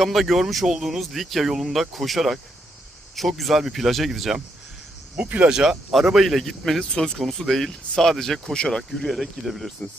arkamda görmüş olduğunuz Likya yolunda koşarak çok güzel bir plaja gideceğim. Bu plaja araba ile gitmeniz söz konusu değil. Sadece koşarak, yürüyerek gidebilirsiniz.